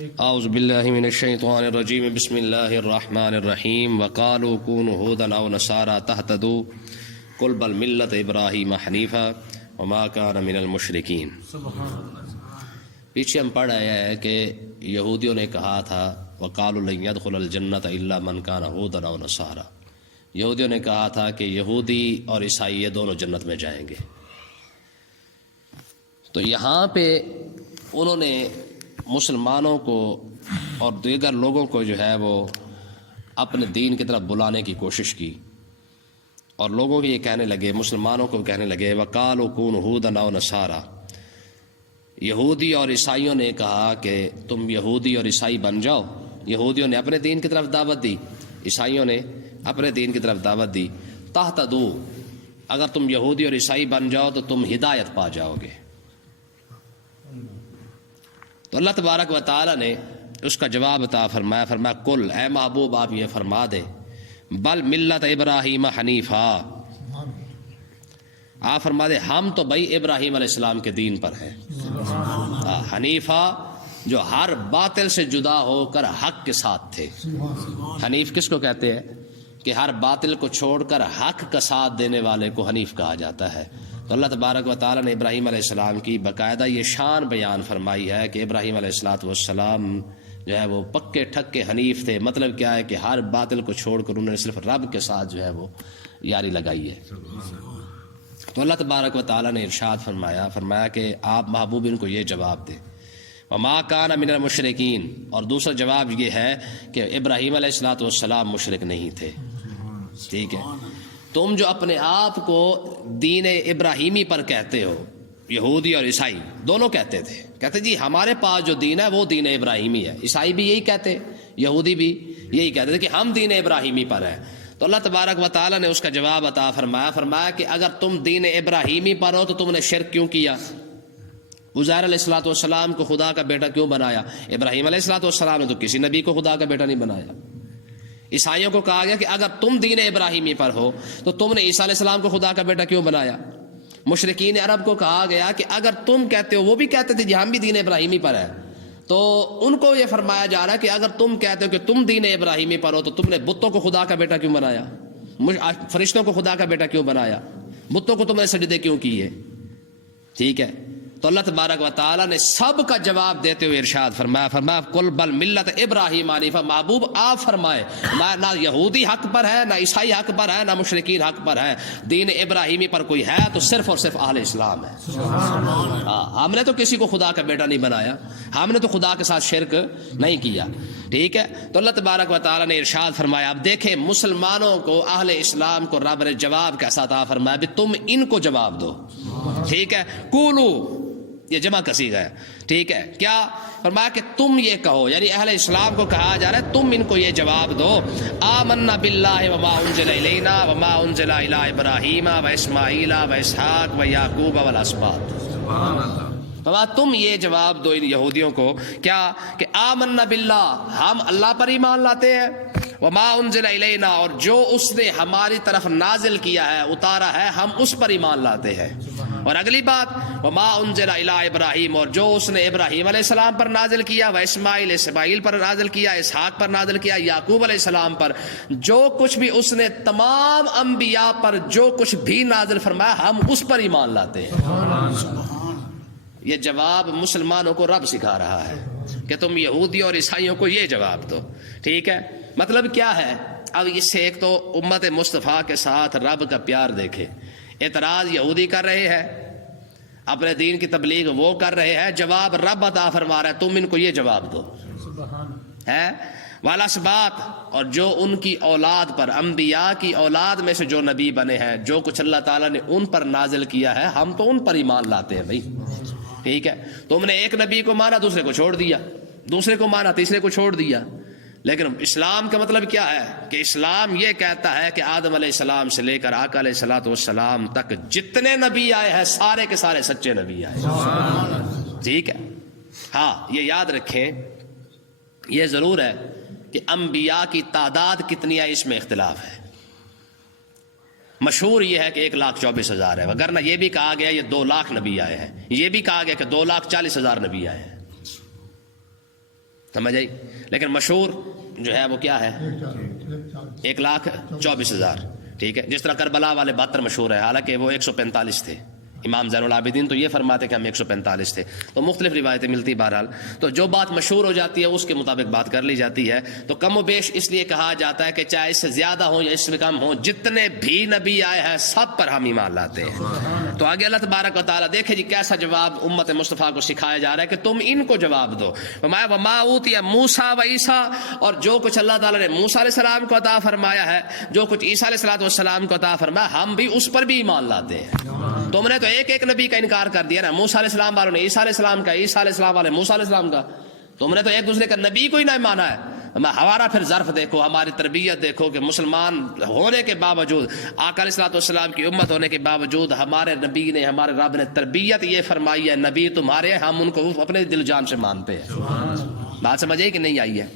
اعوذ باللہ من الشیطان الرجیم بسم اللہ الرحمن الرحیم وقالوا كونوا هودا او نصارى تهتدوا قل بل ملت ابراہیم حنیفا وما كان من المشرکین۔ پیچھے ہم پڑھ آیا ہے کہ یہودیوں نے کہا تھا وقالوا لن يدخل الجنة الا من كان هودا او نصارى، یہودیوں نے کہا تھا کہ یہودی اور عیسائی یہ دونوں جنت میں جائیں گے۔ تو یہاں پہ انہوں نے مسلمانوں کو اور دیگر لوگوں کو جو ہے وہ اپنے دین کی طرف بلانے کی کوشش کی، اور لوگوں کو یہ کہنے لگے، مسلمانوں کو کہنے لگے وقالوا كونوا هودا او نصارى، یہودی اور عیسائیوں نے کہا کہ تم یہودی اور عیسائی بن جاؤ۔ یہودیوں نے اپنے دین کی طرف دعوت دی، عیسائیوں نے اپنے دین کی طرف دعوت دی۔ تہتدوا، اگر تم یہودی اور عیسائی بن جاؤ تو تم ہدایت پا جاؤ گے۔ تو اللہ تبارک و تعالی نے اس کا جواب عطا فرمایا، فرمایا کل، اے محبوب آپ یہ فرما دے، بل ملت ابراہیم حنیفا، آپ فرما دے ہم تو بھائی ابراہیم علیہ السلام کے دین پر ہیں، حنیفا جو ہر باطل سے جدا ہو کر حق کے ساتھ تھے۔ حنیف کس کو کہتے ہیں؟ کہ ہر باطل کو چھوڑ کر حق کا ساتھ دینے والے کو حنیف کہا جاتا ہے۔ تو اللہ تبارک و تعالیٰ نے ابراہیم علیہ السلام کی باقاعدہ یہ شان بیان فرمائی ہے کہ ابراہیم علیہ السلام جو ہے وہ پکے ٹھکے حنیف تھے۔ مطلب کیا ہے کہ ہر باطل کو چھوڑ کر انہوں نے صرف رب کے ساتھ جو ہے وہ یاری لگائی ہے۔ تو اللہ تبارک و تعالیٰ نے ارشاد فرمایا کہ آپ محبوب ان کو یہ جواب دیں، وما کان من المشرکین، اور دوسرا جواب یہ ہے کہ ابراہیم علیہ السلام مشرک نہیں تھے۔ ٹھیک ہے، تم جو اپنے آپ کو دین ابراہیمی پر کہتے ہو، یہودی اور عیسائی دونوں کہتے تھے، کہتے جی ہمارے پاس جو دین ہے وہ دین ابراہیمی ہے۔ عیسائی بھی یہی کہتے، یہودی بھی یہی کہتے تھے کہ ہم دین ابراہیمی پر ہیں۔ تو اللہ تبارک و تعالیٰ نے اس کا جواب عطا فرمایا کہ اگر تم دین ابراہیمی پر ہو تو تم نے شرک کیوں کیا؟ عزیر علیہ السلام کو خدا کا بیٹا کیوں بنایا؟ ابراہیم علیہ السلام نے تو کسی نبی کو خدا کا بیٹا نہیں بنایا۔ عیسائیوں کو کہا گیا کہ اگر تم دین ابراہیمی پر ہو تو تم نے عیسیٰ علیہ السلام کو خدا کا بیٹا کیوں بنایا؟ مشرکین عرب کو کہا گیا کہ اگر تم کہتے ہو، وہ بھی کہتے تھے جی ہم بھی دین ابراہیمی پر ہیں، تو ان کو یہ فرمایا جا رہا ہے کہ اگر تم کہتے ہو کہ تم دین ابراہیمی پر ہو تو تم نے بتوں کو خدا کا بیٹا کیوں بنایا؟ فرشتوں کو خدا کا بیٹا کیوں بنایا؟ بتوں کو تم نے سجدے کیوں کیے؟ ٹھیک ہے، تو اللہ تبارک و تعالیٰ نے سب کا جواب دیتے ہوئے ارشاد فرمایا کل بل ملت ابراہیم حنیفا، محبوب آپ فرمائے نہ یہودی حق پر ہے، نہ عیسائی حق پر ہے، نہ مشرکین حق پر ہے، دین ابراہیمی پر کوئی ہے تو صرف اور صرف اہل اسلام ہے۔ ہم نے تو کسی کو خدا کا بیٹا نہیں بنایا، ہم نے تو خدا کے ساتھ شرک نہیں کیا۔ ٹھیک ہے، تو اللہ تبارک و تعالیٰ نے ارشاد فرمایا، اب دیکھیں مسلمانوں کو، اہل اسلام کو رب نے جواب کیسا عطا فرمایا بھی تم ان کو جواب دو۔ ٹھیک ہے، قولو، یہ جمع کا صیغہ ہے۔ ٹھیک ہے، کیا فرمایا کہ تم یہ کہو، یعنی اہل اسلام کو کہا جا رہا ہے تم ان کو یہ جواب دو، آمنا باللہ وما انزل الینا وما انزل الی ابراہیم و اسماعیل و اسحاق و یعقوب والاسباط۔ فرمایا تم یہ جواب دو ان یہودیوں کو، کیا کہ آمنا باللہ، ہم اللہ پر ایمان لاتے ہیں، وما انزل الینا، اور جو اس نے ہماری طرف نازل کیا ہے، اتارا ہے، ہم اس پر ایمان لاتے ہیں۔ اور اگلی بات وما انزل الی ابراہیم، اور جو اس نے ابراہیم علیہ السلام پر نازل کیا، و اسماعیل پر نازل کیا، اسحاق پر نازل کیا، یعقوب علیہ السلام پر، جو کچھ بھی اس نے تمام انبیاء پر جو کچھ بھی نازل فرمایا ہم اس پر ایمان لاتے ہیں۔ یہ جواب مسلمانوں کو رب سکھا رہا ہے کہ تم یہودیوں اور عیسائیوں کو یہ جواب دو۔ ٹھیک ہے، مطلب کیا ہے؟ اب اس سے ایک تو امت مصطفیٰ کے ساتھ رب کا پیار دیکھے۔ اعتراض یہودی کر رہے ہیں، اپنے دین کی تبلیغ وہ کر رہے ہیں، جواب رب عطا فرما رہا ہے تم ان کو یہ جواب دو ہے۔ والاسباط، اور جو ان کی اولاد پر، انبیاء کی اولاد میں سے جو نبی بنے ہیں، جو کچھ اللہ تعالیٰ نے ان پر نازل کیا ہے ہم تو ان پر ایمان لاتے ہیں بھائی۔ ٹھیک ہے، تم نے ایک نبی کو مانا، دوسرے کو چھوڑ دیا، دوسرے کو مانا، تیسرے کو چھوڑ دیا۔ لیکن اسلام کا مطلب کیا ہے کہ اسلام یہ کہتا ہے کہ آدم علیہ السلام سے لے کر آقا علیہ السلام تک جتنے نبی آئے ہیں سارے کے سارے سچے نبی آئے ہیں۔ ٹھیک ہے، ہاں یہ یاد رکھیں، یہ ضرور ہے کہ انبیاء کی تعداد کتنی ہے اس میں اختلاف ہے۔ مشہور یہ ہے کہ 1,24,000 ہے، وگرنہ یہ بھی کہا گیا یہ 2 لاکھ نبی آئے ہیں، یہ بھی کہا گیا کہ 2,40,000 نبی آئے ہیں۔ سمجھ آئی. لیکن مشہور جو ہے وہ کیا ہے 1,24,000. ٹھیک ہے. جس طرح کربلا والے 72 مشہور ہے، حالانکہ وہ 145 تھے. امام زین العابدین تو یہ فرماتے کہ ہم 145 تھے. تو مختلف روایتیں ملتی. بہرحال تو جو بات مشہور ہو جاتی ہے اس کے مطابق بات کر لی جاتی ہے. تو کم و بیش اس لیے کہا جاتا ہے کہ چاہے اس سے زیادہ ہوں یا اس سے کم ہوں، جتنے بھی نبی آئے ہیں سب پر ہم ایمان لاتے ہیں. تو آگے اللہ تبارک و تعالیٰ دیکھیں جی کیسا جواب امت مصطفیٰ کو سکھایا جا رہا ہے کہ تم ان کو جواب دو. وما اوتی موسیٰ و عیسیٰ، اور جو کچھ اللہ تعالیٰ نے موسیٰ علیہ السلام کو عطا فرمایا ہے، جو کچھ عیسیٰ علیہ السلام کو عطا فرمایا، ہم بھی اس پر بھی ایمان لاتے ہیں. تم نے تو ایک ایک نبی کا انکار کر دیا نا. موسیٰ علیہ السلام والوں نے عیسیٰ علیہ السلام کا، عیسیٰ علیہ السلام والے موسیٰ علیہ السلام کا. تم نے تو ایک دوسرے کا نبی کو ہی نہ مانا ہے. ہمارا پھر ظرف دیکھو، ہماری تربیت دیکھو کہ مسلمان ہونے کے باوجود، آقا علیہ السلام کی امت ہونے کے باوجود، ہمارے نبی نے، ہمارے رب نے تربیت یہ فرمائی ہے نبی تمہارے، ہم ان کو اپنے دل جان سے مانتے ہیں. بات سمجھ آئی کہ نہیں آئی ہے؟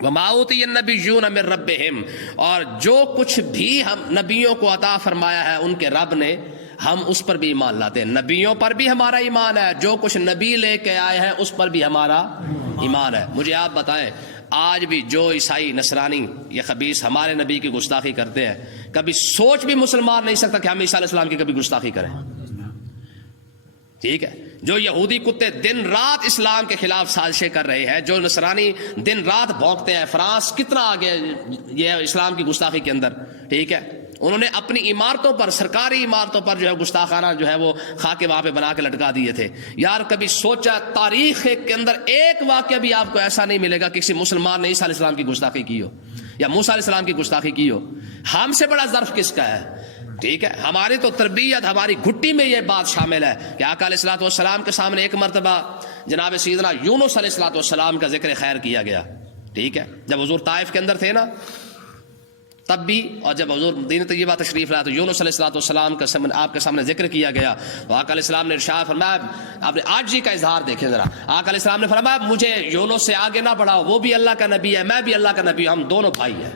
وما اوتی النبیون من ربہم، اور جو کچھ بھی ہم نبیوں کو عطا فرمایا ہے ان کے رب نے، ہم اس پر بھی ایمان لاتے ہیں. نبیوں پر بھی ہمارا ایمان ہے، جو کچھ نبی لے کے آئے ہیں اس پر بھی ہمارا ایمان ہے. مجھے آپ بتائیں، آج بھی جو عیسائی، نصرانی یا خبیث ہمارے نبی کی گستاخی کرتے ہیں، کبھی سوچ بھی مسلمان نہیں سکتا کہ ہم عیسیٰ علیہ السلام کی کبھی گستاخی کریں. ٹھیک ہے. جو یہودی کتے دن رات اسلام کے خلاف سازشیں کر رہے ہیں، جو نصرانی دن رات بھونکتے ہیں، فرانس کتنا آگے یہ اسلام کی گستاخی کے اندر. ٹھیک ہے. انہوں نے اپنی عمارتوں پر، سرکاری عمارتوں پر جو ہے گستاخانہ جو ہے وہ خاکے وہاں پہ بنا کے لٹکا دیے تھے. یار کبھی سوچا تاریخ کے اندر ایک واقعہ بھی آپ کو ایسا نہیں ملے گا کہ کسی مسلمان نے عیسیٰ علیہ السلام کی گستاخی کی ہو یا موسیٰ علیہ السلام کی گستاخی کی ہو. ہم سے بڑا ظرف کس کا ہے؟ ٹھیک ہے. ہماری تو تربیت، ہماری گھٹی میں یہ بات شامل ہے کہ آقا علیہ السلام کے سامنے ایک مرتبہ جناب سیدنا یونس علیہ السلام کا ذکر خیر کیا گیا. ٹھیک ہے. جب حضور طائف کے اندر تھے نا تب بھی، اور جب حضور مدینہ طیبہ تشریف لایا تو یونس علیہ السلام کا آپ کے سامنے ذکر کیا گیا. تو آقا علیہ السلام نے ارشاد فرمایا، آپ نے آج کا اظہار دیکھیں ذرا. آقا علیہ السلام نے فرمایا مجھے یونس سے آگے نہ بڑھاؤ، وہ بھی اللہ کا نبی ہے، میں بھی اللہ کا نبی ہوں، ہم دونوں بھائی ہیں.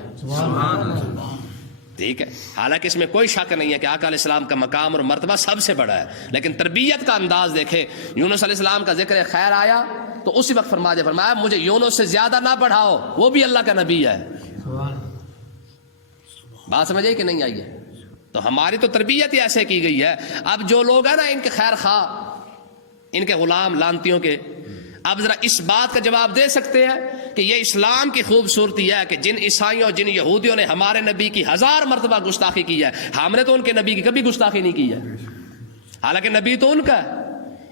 ٹھیک ہے. حالانکہ اس میں کوئی شک نہیں ہے کہ آقا علیہ السلام کا مقام اور مرتبہ سب سے بڑا ہے، لیکن تربیت کا انداز دیکھیں. یونس علیہ السلام کا ذکر خیر آیا تو اسی وقت فرمایا مجھے یونس سے زیادہ نہ بڑھاؤ، وہ بھی اللہ کا نبی ہے. بات سمجھ آئی کہ نہیں آئی ہے؟ تو ہماری تو تربیت ہی ایسے کی گئی ہے. اب جو لوگ ہیں نا ان کے خیر خواہ، ان کے غلام لانتیوں کے، اب ذرا اس بات کا جواب دے سکتے ہیں کہ یہ اسلام کی خوبصورتی ہے کہ جن عیسائیوں، جن یہودیوں نے ہمارے نبی کی 1000 مرتبہ گستاخی کی ہے، ہم نے تو ان کے نبی کی کبھی گستاخی نہیں کی ہے. حالانکہ نبی تو ان کا ہے.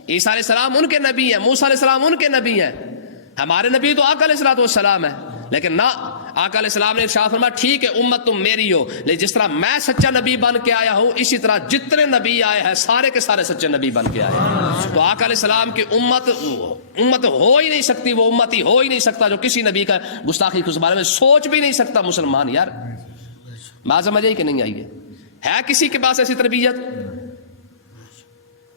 عیسیٰ علیہ السلام ان کے نبی ہیں، موسیٰ علیہ السلام ان کے نبی ہیں، ہمارے نبی تو آقا علیہ السلام ہے. لیکن نہ، آقا علیہ السلام نے ارشاد فرمایا ٹھیک ہے امت تم میری ہو، لیکن جس طرح میں سچا نبی بن کے آیا ہوں اسی طرح جتنے نبی آئے ہیں سارے کے سارے سچے نبی بن کے آئے ہیں. تو آقا علیہ السلام کی امت ہو ہی نہیں سکتی، وہ امتی ہو ہی نہیں سکتا جو کسی نبی کا گستاخی کے بارے میں سوچ بھی نہیں سکتا مسلمان. یار بات سمجھ آئی کہ نہیں آئی ہے کسی کے پاس ایسی تربیت؟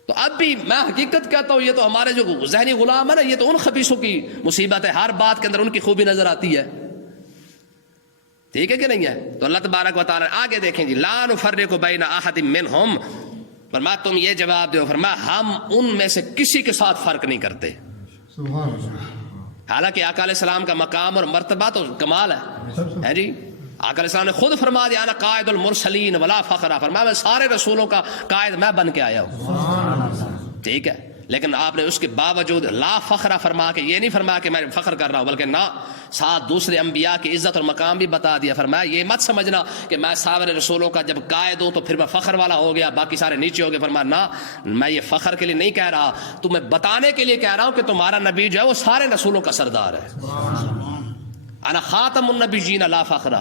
تو اب بھی میں حقیقت کہتا ہوں، یہ تو ہمارے جو ذہنی غلام ہے نا، یہ تو ان خبیثوں کی مصیبت ہے، ہر بات کے اندر ان کی خوبی نظر آتی ہے. ٹھیک ہے کہ نہیں ہے؟ تو اللہ تبارک و تعالیٰ آگے دیکھیں جی، لا نفرق بین احد منہم، فرمایا تم یہ جواب دو، فرمایا ہم ان میں سے کسی کے ساتھ فرق نہیں کرتے. حالانکہ آقا علیہ السلام کا مقام اور مرتبہ تو کمال ہے جی. آقا علیہ السلام نے خود فرما دیا انا قائد المرسلین ولا فخر، فرمایا میں سارے رسولوں کا قائد میں بن کے آیا ہوں. ٹھیک ہے. لیکن آپ نے اس کے باوجود لا فخر فرما کے یہ نہیں فرمایا کہ میں فخر کر رہا ہوں، بلکہ نہ، ساتھ دوسرے انبیاء کی عزت اور مقام بھی بتا دیا. فرمایا یہ مت سمجھنا کہ میں سارے رسولوں کا جب قائد ہوں تو پھر میں فخر والا ہو گیا، باقی سارے نیچے ہو گئے. فرمایا نہ، میں یہ فخر کے لیے نہیں کہہ رہا، تمہیں بتانے کے لیے کہہ رہا ہوں کہ تمہارا نبی جو ہے وہ سارے رسولوں کا سردار ہے. انا خاتم النبیین لا فخر،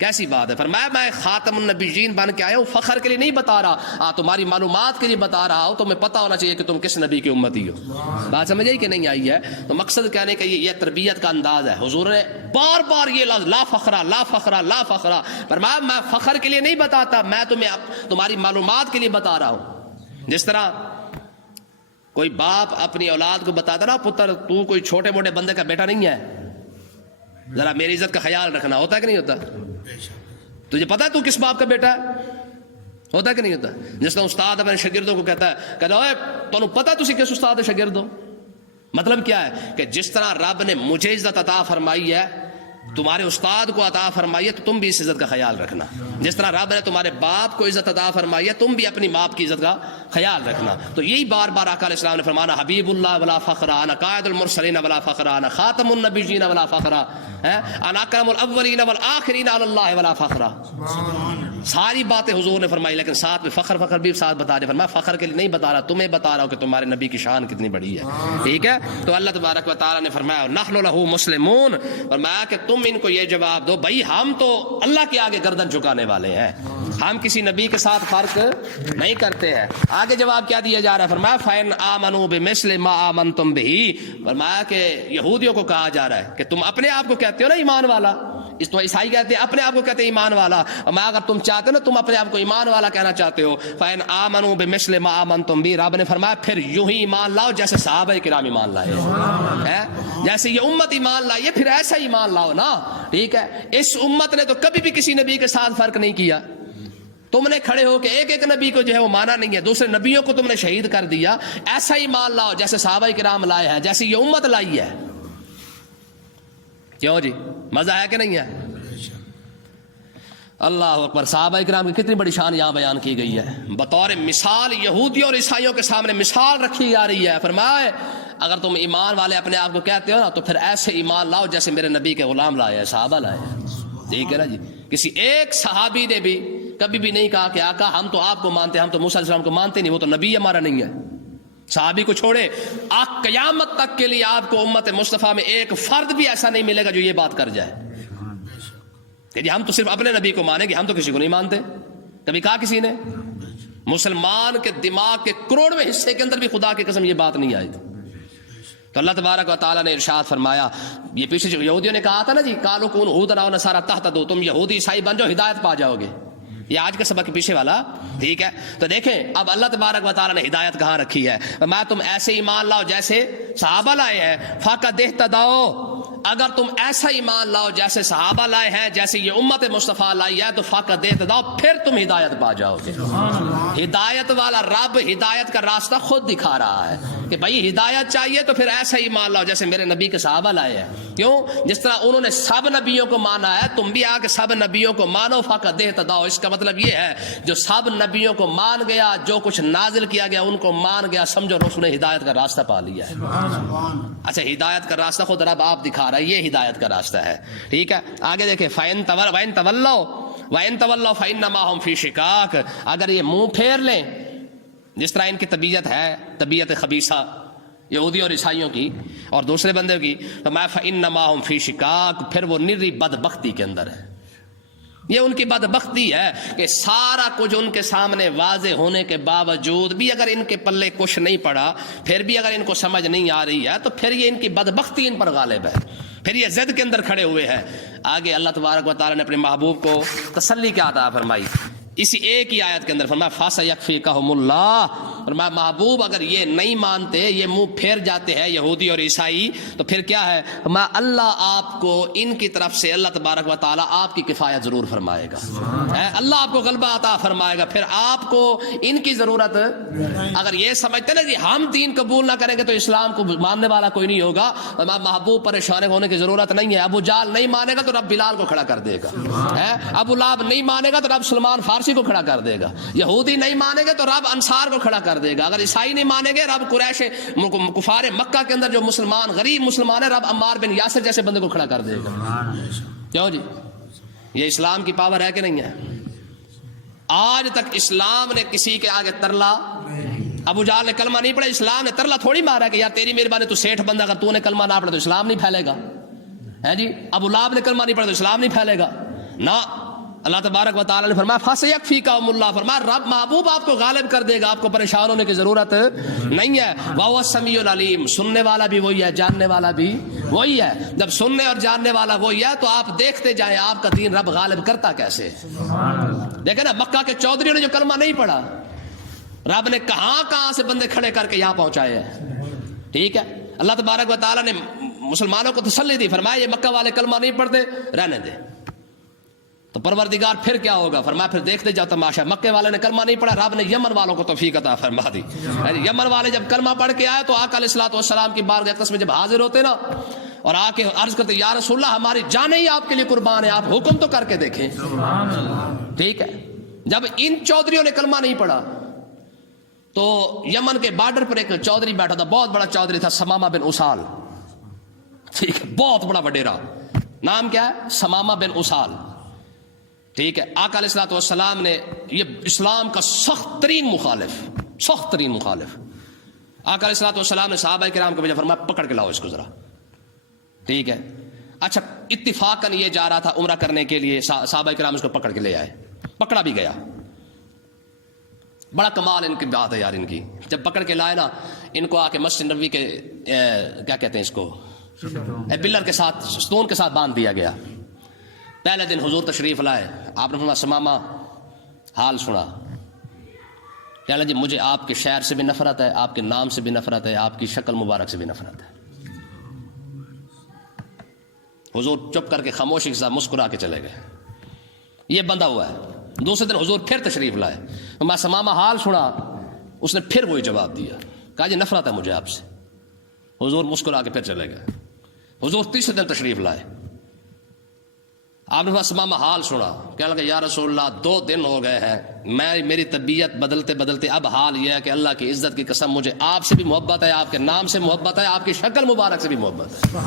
کیسی بات ہے؟ فرمایا میں خاتم النبیین بن کے آیا ہوں، فخر کے لیے نہیں بتا رہا، تمہاری معلومات کے لیے بتا رہا ہوں، تمہیں پتہ ہونا چاہیے کہ تم کس نبی کی امتی ہو. بات سمجھ آئی کہ نہیں آئی ہے؟ تو مقصد کہنے کا یہ تربیت کا انداز ہے. حضور نے بار بار یہ لفظ لا فخرا لا فخرا لا فخرا، فرمایا میں فخر کے لیے نہیں بتاتا، میں تمہیں تمہاری معلومات کے لیے بتا رہا ہوں. جس طرح کوئی باپ اپنی اولاد کو بتاتا نا، پتر تو کوئی چھوٹے موٹے بندے کا بیٹا نہیں ہے، ذرا میری عزت کا خیال رکھنا، ہوتا ہے کہ نہیں ہوتا؟ تجھے پتا ہے تو کس باپ کا بیٹا ہے؟ ہوتا ہے کہ نہیں ہوتا؟ جس طرح استاد اپنے شاگردوں کو کہتا ہے، کہتا ہے تو پتا تسی کس استاد ہے شاگردوں، مطلب کیا ہے کہ جس طرح رب نے مجھے عزت عطا فرمائی ہے، تمہارے استاد کو عطا فرمائی ہے، تو تم بھی اس عزت کا خیال رکھنا. جس طرح رب نے تمہارے باپ کو عزت عطا فرمائی ہے، تم بھی اپنی باپ کی عزت کا خیال رکھنا. تو یہی بار بار آقا علیہ السلام نے فرمانا حبیب اللہ ولا فخر، انا قائد المرسلین ولا فخر، انا خاتم النبیین ولا فخر، انا اکرم الاولین والآخرین علی اللہ ولا فخر. ساری باتیں حضور نے فرمائی، لیکن ساتھ میں فخر بھی ساتھ بتا دے. فرمایا فخر کے لیے نہیں بتا رہا، تمہیں بتا رہا ہوں کہ تمہارے نبی کی شان کتنی بڑی ہے. ٹھیک ہے. تو اللہ تبارک و تعالیٰ نے فرمایا نحن لہ مسلمون، فرمایا کہ تم ان کو یہ جواب دو بھائی ہم تو اللہ کے آگے گردن جھکانے والے ہیں، ہم کسی نبی کے ساتھ فرق نہیں کرتے ہیں. آگے جواب کیا دیا جا رہا ہے؟ فرمایا فَإِنْ آمَنُوا بِمِثْلِ مَا آمَنْتُمْ بِهِ. فرمایا کہ یہودیوں کو کہا جا رہا ہے کہ تم اپنے آپ کو کہتے ہو نا ایمان والا، اس تو عیسائی کہتے ہیں اپنے آپ کو کہتے ہیں ایمان والا. میں اگر تم چاہتے ہو نا، تم اپنے آپ کو ایمان والا کہنا چاہتے ہو، فَإِنْ آمَنُوا بِمِثْلِ مَا آمَنْتُمْ بِهِ، رب نے فرمایا پھر یوں ہی ایمان لاؤ جیسے صحابہ کرام ایمان لائے. جیسے یہ امت ایمان لائی ہے، پھر ایسا ایمان لاؤ نا. ٹھیک ہے. اس امت نے تو کبھی بھی کسی نبی کے ساتھ فرق نہیں کیا. تم نے کھڑے ہو کے ایک نبی کو جو ہے وہ مانا نہیں ہے، دوسرے نبیوں کو تم نے شہید کر دیا. ایسا ایمان لاؤ جیسے صحابہ کرام لائے ہیں، جیسے یہ امت لائی ہے. کیوں جی؟ مزہ ہے کہ نہیں ہے؟ اللہ اکبر. صحابہ کرام کی کتنی بڑی شان یہاں بیان کی گئی ہے. بطور مثال یہودیوں اور عیسائیوں کے سامنے مثال رکھی جا رہی ہے. فرمائے اگر تم ایمان والے اپنے آپ کو کہتے ہو نا، تو پھر ایسے ایمان لاؤ جیسے میرے نبی کے غلام لائے ہیں، صحابہ لائے ہیں. ٹھیک ہے نا جی. کسی ایک صحابی نے بھی کبھی بھی نہیں کہا کہ آقا ہم تو آپ کو مانتے ہیں، ہم تو موسیٰ علیہ السلام کو مانتے نہیں، وہ تو نبی ہمارا نہیں ہے. صحابی کو چھوڑے قیامت تک کے لیے آپ کو امت مصطفیٰ میں ایک فرد بھی ایسا نہیں ملے گا جو یہ بات کر جائے کہ جی ہم تو صرف اپنے نبی کو مانیں گے، ہم تو کسی کو نہیں مانتے. کبھی کہا کسی نے؟ مسلمان کے دماغ کے کروڑویں حصے کے اندر بھی خدا کی قسم یہ بات نہیں آئی تھی. تو اللہ تبارک و تعالیٰ نے ارشاد فرمایا، یہ پیچھے جو یہودیوں نے کہا تھا نا جی قالوا کونوا ھودا او نصارا تہتدوا، تم یہودی عیسائی بن جاؤ ہدایت پا جاؤ گے. یہ آج کے سبق کے پیچھے والا. ٹھیک ہے. تو دیکھیں اب اللہ تبارک و تعالیٰ نے ہدایت کہاں رکھی ہے. میں تم ایسے ایمان لاؤ جیسے صحابہ لائے ہیں، فقد اہتدوا، اگر تم ایسا ایمان لاؤ جیسے صحابہ لائے ہیں، جیسے یہ امت مصطفیٰ لائی ہے، تو فقد اہتدوا، پھر تم ہدایت پا جاؤ گے. ہدایت والا رب ہدایت کا راستہ خود دکھا رہا ہے کہ بھائی ہدایت چاہیے تو پھر ایسا ایمان لاؤ جیسے میرے نبی کے صحابہ لائے ہیں. کیوں؟ جس طرح انہوں نے سب نبیوں کو مانا ہے، تم بھی آ کے سب نبیوں کو مانو. فقد اہتدوا، اس کا مطلب یہ ہے جو سب نبیوں کو مان گیا، جو کچھ نازل کیا گیا ان کو مان گیا، سمجھو اس نے ہدایت کا راستہ پا لیا ہے. اچھا ہدایت کا راستہ خود رب آپ دکھا رہا ہے، یہ ہدایت کا راستہ ہے. ٹھیک ہے. آگے دیکھیں وَإِن تَوَلَّوْا فَإِنَّمَا هُمْ فِي شِقَاقٍ، اگر یہ منہ پھیر لیں، جس طرح ان کی طبیعت ہے، طبیعت خبیثہ یہودی اور عیسائیوں کی اور دوسرے بندے کی، تو میں فَإِنَّمَا هُمْ فِي شِقَاقٍ، پھر وہ نری بدبختی کے اندر ہے. یہ ان کی بدبختی ہے کہ سارا کچھ ان کے سامنے واضح ہونے کے باوجود بھی اگر ان کے پلے کچھ نہیں پڑا، پھر بھی اگر ان کو سمجھ نہیں آ رہی ہے، تو پھر یہ ان کی بدبختی ان پر غالب ہے، پھر یہ ضد کے اندر کھڑے ہوئے ہیں. آگے اللہ تبارک و تعالیٰ نے اپنے محبوب کو تسلی کیا عطا فرمائی اسی ایک ہی آیت کے اندر. فرمایا فَسَيَكْفِيكَهُمُ اللَّهُ، فرمایا محبوب اگر یہ نہیں مانتے، یہ منہ پھیر جاتے ہیں یہودی اور عیسائی، تو پھر کیا ہے؟ فرمایا اللہ آپ کو ان کی طرف سے اللہ تبارک و تعالیٰ آپ کی کفایت ضرور فرمائے گا. اللہ آپ کو غلبہ عطا فرمائے گا. پھر آپ کو ان کی ضرورت، اگر یہ سمجھتے نا کہ ہم دین قبول نہ کریں گے تو اسلام کو ماننے والا کوئی نہیں ہوگا، محبوب پریشان ہونے کی ضرورت نہیں ہے. ابو جال نہیں مانے گا تو رب بلال کو کھڑا کر دے گا. ابو لہب نہیں مانے گا تو رب سلمان فارسی کو کھڑا کر دے گا. یہودی نہیں مانیں گے تو رب انصار کو کھڑا کر دے گا. اگر عیسائی نہیں مانیں گے، رب قریش کفار مکہ کے اندر جو مسلمان غریب مسلمان ہے، رب عمار بن یاسر جیسے بندے کو کھڑا کر دے گا. کیوں جی؟ یہ اسلام کی پاور ہے کہ نہیں ہے؟ آج تک اسلام نے کسی کے آگے ترلا، ابو جہل نے کلمہ نہیں پڑھا، اسلام نے ترلا تھوڑی مارا کہ یار تیری مہربانی تو سیٹھ بندہ، اگر تو نے کلمہ نہ پڑھا تو اسلام نہیں پھیلے گا. ہے جی؟ ابو لہب نے کلمہ نہیں پڑھا تو اسلام نہیں پھیلے گا. نہ، اللہ تبارک و تعالیٰ نے فرمایا فَسَيَكْفِيكَهُمُ اللَّهُ، فرمایا رب محبوب آپ کو غالب کر دے گا، آپ کو پریشان ہونے کی ضرورت نہیں ہے. وَهُوَ السَّمِيعُ الْعَلِيمُ، سننے والا بھی وہی ہے، جاننے والا بھی وہی ہے. جب سننے اور جاننے والا وہی ہے تو آپ دیکھتے جائیں آپ کا دین رب غالب کرتا کیسے. دیکھیں نا مکہ کے چودھریوں نے جو کلمہ نہیں پڑھا، رب نے کہاں سے بندے کھڑے کر کے یہاں پہنچائے ہیں. ٹھیک ہے. اللہ تبارک و تعالیٰ نے مسلمانوں کو تسلی دی، فرمایا یہ مکہ والے کلمہ نہیں پڑھتے، رہنے دے. تو پروردگار پھر کیا ہوگا؟ فرمایا پھر دیکھتے جاؤ تماشا، مکے والے نے کلمہ نہیں پڑھا، رب نے یمن والوں کو توفیق عطا فرما دی. یمن والے جب کلمہ پڑھ کے آئے تو آقا علیہ الصلوۃ والسلام کی بارگاہ اقدس میں جب حاضر ہوتے نا اور آ کے عرض کرتے یا رسول اللہ ہماری جانیں ہی آپ کے لیے قربان ہے، آپ حکم تو کر کے دیکھیں. ٹھیک ہے. جب ان چودھریوں نے کلمہ نہیں پڑھا تو یمن کے بارڈر پر ایک چودھری بیٹھا تھا، بہت بڑا چودھری تھا، سمامہ بن اسال. ٹھیک ہے، بہت بڑا وڈیرا. نام کیا ہے؟ سمامہ بن اسال. ٹھیک ہے. آقا علیہ الصلوۃ والسلام نے، یہ اسلام کا سخت ترین مخالف. آقا علیہ الصلوۃ والسلام نے صحابہ کرام کو بھیجا، فرمایا پکڑ کے لاؤ اس کو ذرا. ٹھیک ہے. اچھا اتفاقاً یہ جا رہا تھا عمرہ کرنے کے لیے، صحابہ کرام اس کو پکڑ کے لے آئے. پکڑا بھی گیا. بڑا کمال ان کی بات ہے یار ان کی. جب پکڑ کے لائے نا ان کو آ کے مسجد نبوی کے کیا کہتے ہیں اس کو، پلر کے ساتھ، ستون کے ساتھ باندھ دیا گیا. پہلے دن حضور تشریف لائے. آپ نے فرمایا سمامہ حال سنا. کہنے جی مجھے آپ کے شہر سے بھی نفرت ہے، آپ کے نام سے بھی نفرت ہے، آپ کی شکل مبارک سے بھی نفرت ہے. حضور چپ کر کے خاموشی کے ساتھ مسکرا کے چلے گئے. یہ بندہ ہوا ہے. دوسرے دن حضور پھر تشریف لائے. میں سمامہ حال سنا. اس نے پھر وہی جواب دیا، کہا جی نفرت ہے مجھے آپ سے. حضور مسکرا کے پھر چلے گئے. حضور تیسرے دن تشریف لائے. آپ نے سمامہ حال سنا. کہنے لگا یا رسول اللہ 2 دن ہو گئے ہیں، میری طبیعت بدلتے بدلتے اب حال یہ ہے کہ اللہ کی عزت کی قسم مجھے آپ سے بھی محبت ہے، آپ کے نام سے محبت ہے، آپ کی شکل مبارک سے بھی محبت ہے.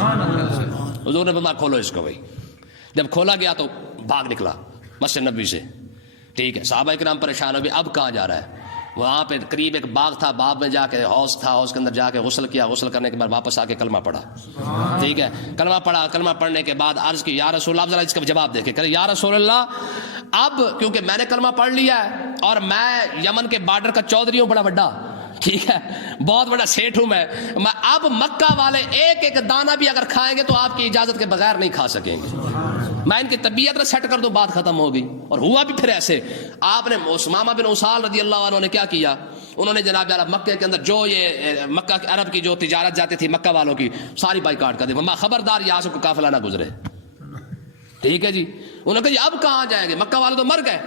حضور نے فرمایا کھولو اس کو. بھائی جب کھولا گیا تو بھاگ نکلا مسجد نبوی سے. ٹھیک ہے. صحابہ کرام پریشان ہو گئے، اب کہاں جا رہا ہے؟ وہاں پہ قریب ایک باغ تھا، باغ میں جا کے حوض تھا، حوض کے اندر جا کے غسل کیا. غسل کرنے کے بعد واپس آ کے کلمہ پڑھا. ٹھیک ہے. کلمہ پڑھا. کلمہ پڑھنے کے بعد عرض کی یا رسول اللہ، ذرا اس کا جواب دیکھیں. کہ یا رسول اللہ اب کیونکہ میں نے کلمہ پڑھ لیا ہے اور میں یمن کے بارڈر کا چودھری ہوں، بڑا بڑا، ٹھیک ہے، بہت بڑا سیٹ ہوں میں اب مکہ والے ایک ایک دانہ بھی اگر کھائیں گے تو آپ کی اجازت کے بغیر نہیں کھا سکیں گے. میں ان کی طبیعت سیٹ کر دوں، بات ختم ہوگی. اور ہوا بھی پھر ایسے. آپ نے سمامہ بن اسال رضی اللہ عنہ نے کیا کیا؟ انہوں نے جناب یار مکے کے اندر جو یہ مکہ کے عرب کی جو تجارت جاتی تھی مکہ والوں کی ساری بائیکاٹ کر دی. خبردار یہاں سے کوئی قافلہ نہ گزرے. ٹھیک ہے جی. انہوں نے کہا جی اب کہاں جائیں گے، مکہ والے تو مر گئے.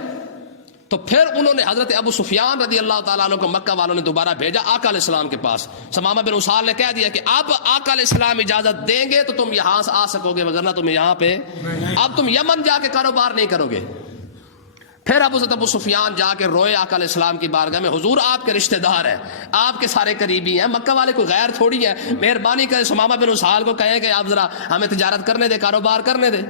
تو پھر انہوں نے حضرت ابو سفیان رضی اللہ تعالیٰ عنہ کو مکہ والوں نے دوبارہ بھیجا آقا علیہ السلام کے پاس. سمامہ بن اسال نے کہہ دیا کہ اب آقا علیہ السلام اجازت دیں گے تو تم یہاں سے آ سکو گے، وگرنہ تم یہاں پہ اب تم یمن جا کے کاروبار نہیں کرو گے. پھر ابو سفیان جا کے روئے آقا علیہ السلام کی بارگاہ میں، حضور آپ کے رشتہ دار ہیں، آپ کے سارے قریبی ہیں، مکہ والے کوئی غیر تھوڑی ہے، مہربانی کرے سمامہ بن اسال کو کہیں کہ آپ ذرا ہمیں تجارت کرنے دے، کاروبار کرنے دے.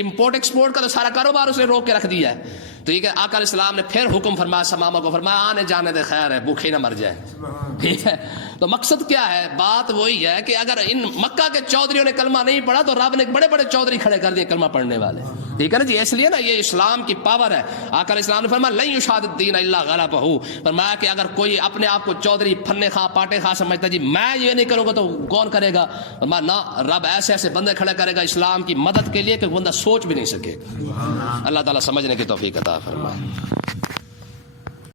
امپورٹ ایکسپورٹ کا تو سارا کاروبار اس نے روک کے رکھ دیا ہے. ٹھیک ہے. آقا علیہ السلام نے پھر حکم فرمایا سمامہ کو، فرمایا آنے جانے دے، خیر ہے، بھوکے نہ مر جائے. ٹھیک ہے. تو مقصد کیا ہے؟ بات وہی ہے کہ اگر ان مکہ کے چودھریوں نے کلمہ نہیں پڑھا تو رب نے بڑے بڑے چودھری کھڑے کر دیے کلمہ پڑھنے والے. ٹھیک ہے نا جی. اس لیے نا یہ اسلام کی پاور ہے. آقا علیہ السلام نے فرمایا لن یشاد الدین الا غلبہ، فرمایا کہ اگر کوئی اپنے آپ کو چودھری پھنے خواہ پاٹے خواہ سمجھتا جی میں یہ نہیں کروں گا تو کون کرے گا؟ فرمایا نہ، رب ایسے ایسے بندے کھڑے کرے گا اسلام کی مدد کے لیے کہ بندہ سوچ بھی نہیں سکے. اللہ تعالیٰ سمجھنے کی توفیق عطا فرمائے.